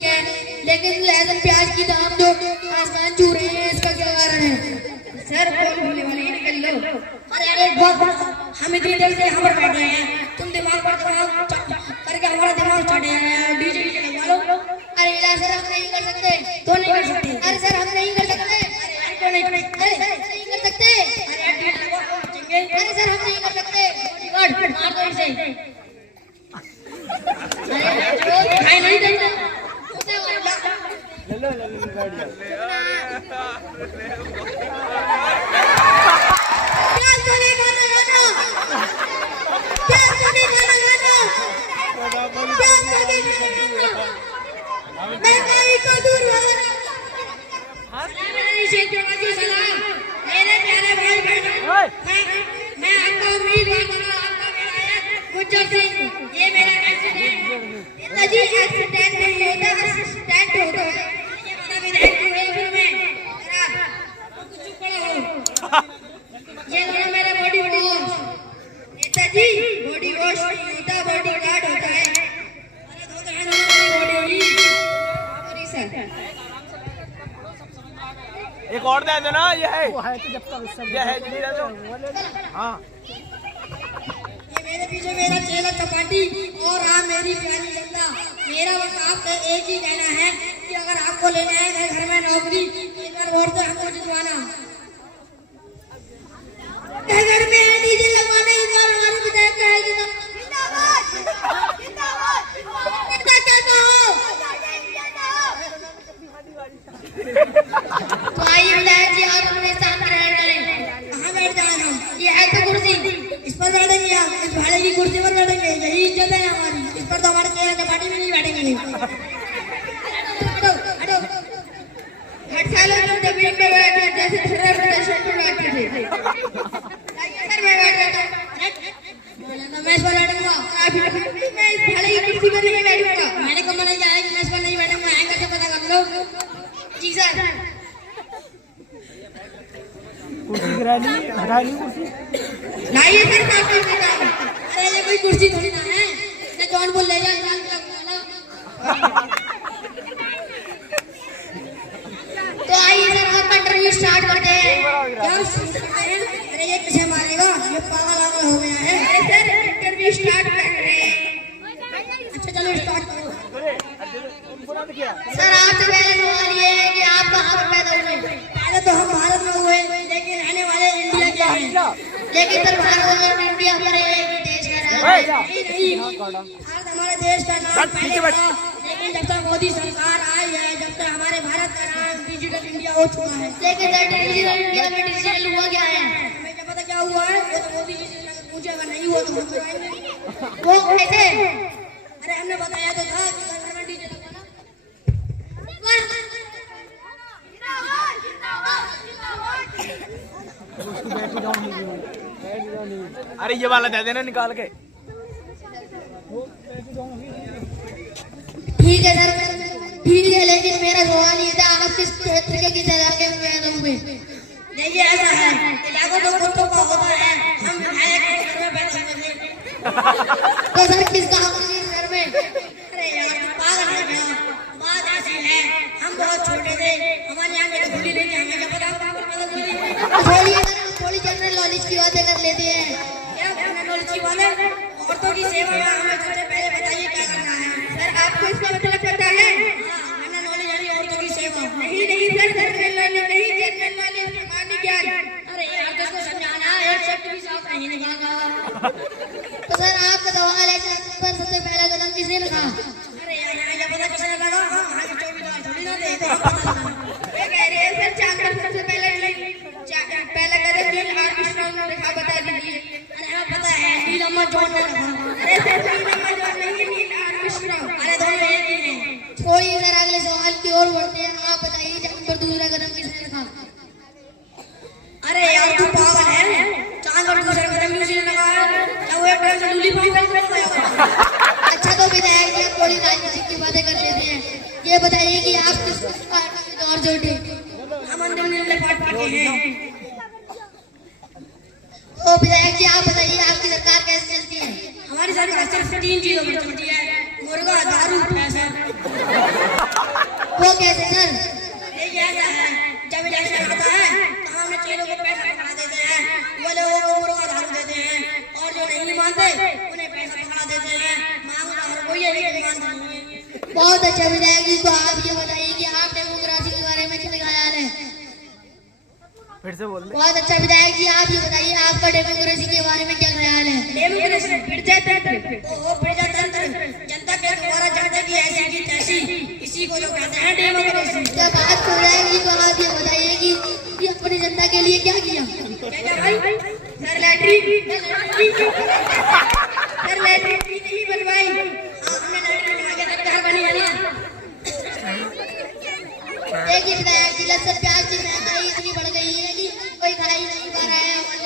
लेकिन ऐसा प्याज की दाम जो आसमान छू रहे हैं, इसका क्या कारण है? सर कौन भूले वाली निकल लो। अरे अरे हम इतनी देर से यहाँ पर बैठे हैं, तुम दिमाग पर करके हमारा दिमाग चाटे हैं। डीजे लगवा लो। अरे सर हम नहीं कर सकते। तो नहीं कर सकते। अरे सर हम नहीं कर सकते। क्यों नहीं कर सकते? नहीं कर सकते। अरे सर हम नहीं कर सकते। मार दो इसे। अरे नहीं देता। ले गाड़ी मैं आपका उम्मीदवार बना, आपका मेरा है गुज्जर सिंह। ये मेरा एक्सीडेंट नेताजी एक्सीडेंट नहीं होता, एक्सीडेंट होता है। ये मेरा विधायक हुए फिर मैं कुछ चुप करो। ये मेरा मेरा body wash Netaji body wash नहीं होता, बॉडी गार्ड होता है। अरे धोता है ना बॉडी। Sorry sir. एक और दे दो ना। ये है वो है तो जब तक ये है जी दे दो। हाँ ये मेरे पीछे मेरा चेला चपाटी और आप मेरी प्यारी जनता। मेरा बस आपसे एक ही कहना है कि अगर आपको लेना है घर में नौकरी, एक बार वोट से हमको जितवाना। घर में है डीजे लगवाना, इस बार हमारे विधायक का है कि जिंदाबाद जिंदाबाद तो आइए विधायक जी आप अपने साथ ग्रहण करें। कहाँ बैठ जाए हम? ये है तो कुर्सी, इस पर बैठेंगे आप। इस भाड़े की कुर्सी पर बैठेंगे, यही इज्जत है हमारी। इस पर तो हमारे चेहरा चपाटी में नहीं बैठेंगे। हटो हटो हट सालों तुम जमीन पे बैठे जैसे धर्म प्रदर्शन पे बैठे थे। सर मैं बैठ जाता हूँ। मैं इस पर बैठूंगा। मैं इस भाड़े की कुर्सी पर नहीं बैठूंगा। मैंने कहा मना किया है कि मैं इस पर नहीं बैठूंगा। एंकर से पता कर लो। जी सर। कुर्सी गिरानी कुर्सी लाइए सर साफ कर देता हूं। अरे ये कोई कुर्सी थोड़ी ना है ये जॉन बोल ले जा तो आइए सर हम इंटरव्यू स्टार्ट करते हैं। क्या अरे ये किसे मारेगा? ये पागल हो गया है। अरे सर इंटरव्यू स्टार्ट कर रहे हैं। अच्छा चलो स्टार्ट करो। सर आपसे पहले सवाल ये है कि आप कहाँ पर पैदा हुए? पहले तो हम भारत में हुए, लेकिन रहने वाले इंडिया के हैं। लेकिन सर भारत और इंडिया हमारे एक ही देश का नाम है। नहीं भारत हमारे देश का नाम पहले था, लेकिन जब तक मोदी सरकार आई है, जब तक हमारे भारत का नाम डिजिटल इंडिया हो चुका है। लेकिन सर डिजिटल इंडिया में डिजिटल हुआ क्या है? हमें क्या पता क्या हुआ है? वो तो मोदी जी से पूछे, अगर नहीं हुआ तो हम बताएंगे। वो कैसे? अरे हमने बताया तो था कि घर में डिजिटल अरे ये वाला दे देना निकाल के। ठीक है सर, ठीक है। लेकिन मेरा सवाल ये था आप किस क्षेत्र के किस इलाके में पैदा हुए? देखिए ऐसा है, इलाकों तो खुद का होता है। हम विधायक घर में पैदा हुए थे। तो सर किस गाँव के घर में? अरे यार तू पागल है क्या? बात ऐसी है, हम बहुत छोटे थे, हमारे यहाँ मेरे गोली लेके हमें क्या पता थोड़ी जनरल नॉलेज की बातें कर लेते हैं। क्या जनरल नॉलेज की बात है? औरतों की सेवा में हमें सबसे पहले बताइए क्या करना है। सर आपको इसका मतलब पता है? जनरल नॉलेज यानी औरतों की सेवा। नहीं नहीं सर जनरल नॉलेज नहीं, जनरल नॉलेज सामान्य ज्ञान। अरे यार तो इसको समझाना, एक शब्द भी साफ नहीं निकाला। तो सर आपका सवाल है सर सबसे पहला कदम किसने रखा? अरे यार यहाँ क्या पता किसने लगा? हम वहाँ के 24 थोड़ी ना थे। कह रहे हैं सर चांद पर सबसे पहले कदम नील आर्मस्ट्रांग ने रखा, बता दीजिए। अरे हमें पता है नील आर्मस्ट्रांग ने रखा। अरे सर नील आर्मस्ट्रांग नहीं, नील आर्मस्ट्रांग। अरे दोनों एक ही हैं। छोड़िए सर अगले सवाल की ओर बढ़ते हैं। आप बताइए चांद पर दूसरा कदम किसने रखा? अरे यार तू पागल है? चांद पर दूसरा कदम किसने लगाया? क्या वो एक टाइम से लूली पागल कर गया? अच्छा तो विधायक जी आप थोड़ी राजनीति की बातें कर लेते हैं। ये बताइए कि आप किस पार्टी से दौर जोड़े? हम अंदर पार्टी के हैं। तो विधायक जी आप बताइए आपकी सरकार कैसे चलती है? हमारी सरकार सिर्फ 3 चीजों पर चलती है: मुर्गा, दारू, पैसा। वो कैसे सर? देखिए ऐसा है, जब इलेक्शन आता है तो हम अपने चेलों को पैसा पकड़ा देते हैं, वो लोगों को मुर्गा दारू देते हैं, और जो नहीं मानते उन्हें पैसा पकड़ा देते हैं। मांगना हर कोई है लेकिन मानता नहीं है। बहुत अच्छा विधायक जी, तो आप ये बताइए कि आप डेमोक्रेसी के बारे में कितने ख्याल है? फिर से बोल दे। बहुत अच्छा विधायक जी, आप ये बताइए आपका डेमोक्रेसी के बारे में क्या ख्याल है? डेमोक्रेसी प्रजातंत्र, ओ प्रजातंत्र, जनता के द्वारा जनता की ऐसी की तैसी, इसी को जो कहते हैं डेमोक्रेसी। जब बात हो विधायक जी, तो आप ये बताइए कि अपनी जनता के लिए क्या किया? क्या भाई? सर लैट्रिन नहीं बनवाई। हाँ, हमने लैट्रिन बनवा के घर बनी है ना। देखिए विधायक जी, लहसुन प्याज की महंगाई इतनी बढ़ गई है कि कोई खा ही नहीं पा रहा है, और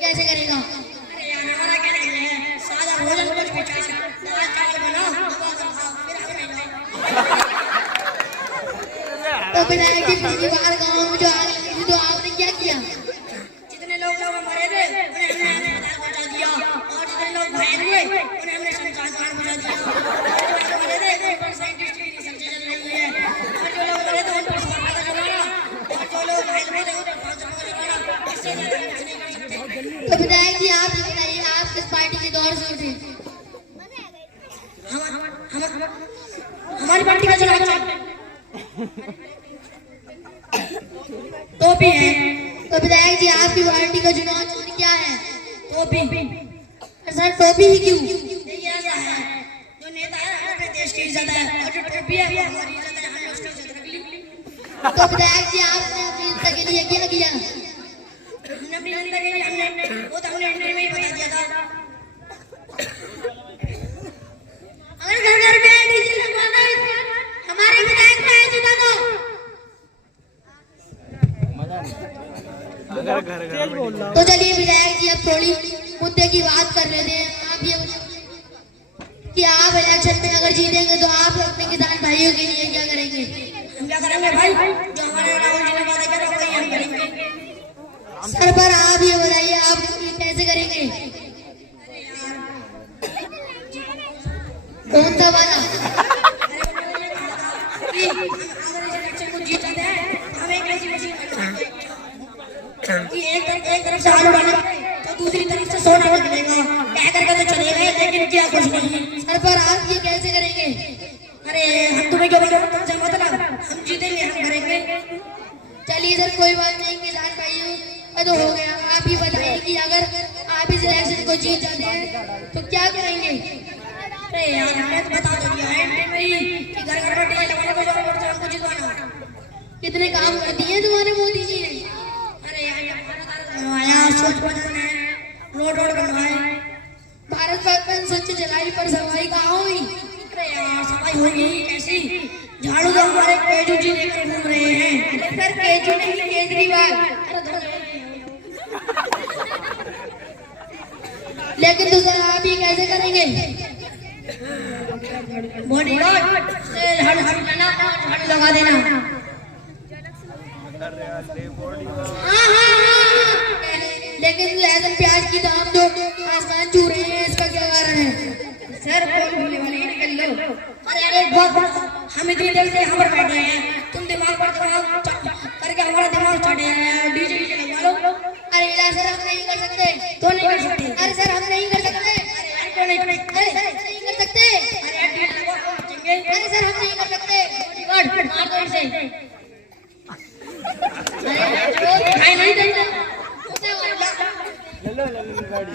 कैसे करेगा? अरे यार, हमारा कहना ये है, सादा भोजन कुछ भी चाहे, दाल चावल बनाओ, दवा खाओ, फिर हमें जाओ। तो विधायक जी, पिछली बार गाँव में जो आग लगी थी तो आपने क्या किया? जितने लोग मरे थे उन्हें हमने अस्पताल पहुंचा दिया, और जितने लोग घायल हुए उन्हें हमने शमशान घाट पहुंचा दिया। और जो मरे थे उन पर साइंटिस्ट की रिसर्च चल रही है, और जो लोग मरे थे उन पर सरकार का जुर्माना, और जो लोग घायल हुए थे उन पर 5 रुपये का जुर्माना। इससे ज्यादा कुछ नहीं कर सकते। तो विधायक जी, आप ये बताइए आप किस पार्टी के दौर से थे? हमारी पार्टी का चुनाव चल टोपी है। तो विधायक जी, आपकी पार्टी का चुनाव चिन्ह क्या है? टोपी। सर टोपी ही क्यों? देखिए ऐसा है, जो नेता है अपने देश की इज्जत है, और जो टोपी है वो हमारी इज्जत है, हमने उसकी इज्जत रख ली। तो विधायक जी, आपने अपनी जनता के लिए क्या किया? हमने अपनी जनता के लिए हमने इंटरव्यू में ही बता दिया था। अगर घर घर में डीजल लगवाना है, हमारे विधायक में जिता दो। अगर घर घर में बोल रहा तो चलिए विधायक जी, अब थोड़ी मुद्दे की बात कर लेते हैं। आप ये बताइए कि आप इलेक्शन में अगर जीतेंगे तो आप अपने किसान भाइयों के लिए क्या करेंगे? हम क्या करेंगे भाई? जो हमारे राहुल जी ने वादा किया था वही हम करेंगे। सर पर आप ये बताइए आप ये कैसे करेंगे? कौन सा वाला? कि हम अगर इस इलेक्शन को जीत जाते हैं तो हमें एक ऐसी मशीन बनवाएंगे कि एक तरफ से आलू डालेंगे तो दूसरी तरफ से सोना निकलेगा। कह करके तो चले गए लेकिन किया कुछ नहीं। सर पर आप ये कैसे करेंगे? अरे हम तुम्हें क्यों बताओ, तुमसे मतलब हम जीतेंगे, हम करेंगे। चलिए सर, कोई बात नहीं, किसान भाइयों का तो हो गया। आप ही बताइए कि अगर आप इस इलेक्शन को जीत जाते हैं तो क्या करेंगे? अरे यार, हमने तो बता तो दिया है कि घर घर में डीजे लगाने को जरूरत है, हमको जितवाना। कितने काम कर दिए तुम्हारे मोदी जी ने? अरे यार, ये भारत बनवाया, स्वच्छ भारत ने रोड बनवाए। भारत पर स्वच्छ जलाई पर सफाई कहाँ हुई? अरे यार, सफाई होगी कैसी? झाड़ू तो हमारे केजू जी लेकर घूम रहे हैं। सर केजू नहीं, केजरीवाल। लेकिन तो सर आप ये कैसे करेंगे? बॉडी गार्ड से झाड़ू लगा देना। हाँ। लेकिन लहसुन प्याज की दाम तो आसमान छू रहे हैं, इसका क्या कारण है? सर बोल बोले वाली निकल लो। अरे अरे हम इतनी देर से यहाँ पर बैठे हैं, तुम दिमाग पर दिमाग करके हमारा दिमाग चाटे हैं। डीजे लगवा लो। अरे सर हम नहीं कर सकते। तो नहीं कर सकते? अरे सर हम नहीं कर सकते। अरे यार क्यों नहीं कर सकते? अरे सर नहीं कर सकते। अरे यार डीजे लगवा बचेंगे। अरे सर हम नहीं कर सकते। बॉडीगार्ड मार दो इसे। अरे भाई नहीं देंगे। ले लो गाड़ी।